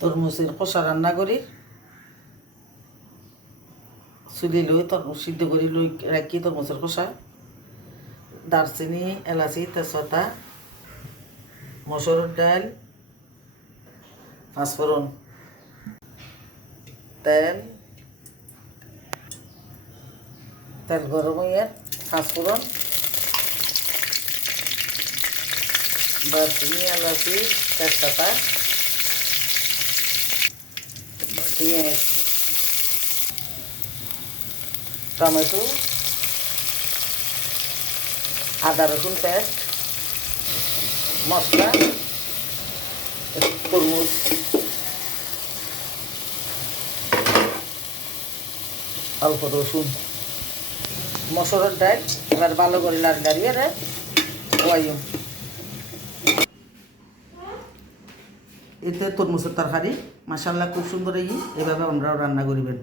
তরমুজের খোসা রান্না করি, চুলি লই তরমুজ সিদ্ধ করি লই রাখি তরমুজের খোসা, দারচিনি, এলাচি, তেজপাতা, মসুরের ডাল, পাঁচফোড়ন, তেল তেল গরম হয়ে পাঁচফোড়ন, দারচিনি, এলাচি, তেজপাতা, পেঁয়াজ, টমেটো, আদা রসুন পেস্ট, মশলা, তরমুজ, অল্প রসুন, মসুরের ডাল এবার ভালো করে লাড়িয়ে ওয়াইম। এতে তরমুজের তরকারি মাশাআল্লাহ খুব সুন্দর। এভাবে আমরাও রান্না করিবেন।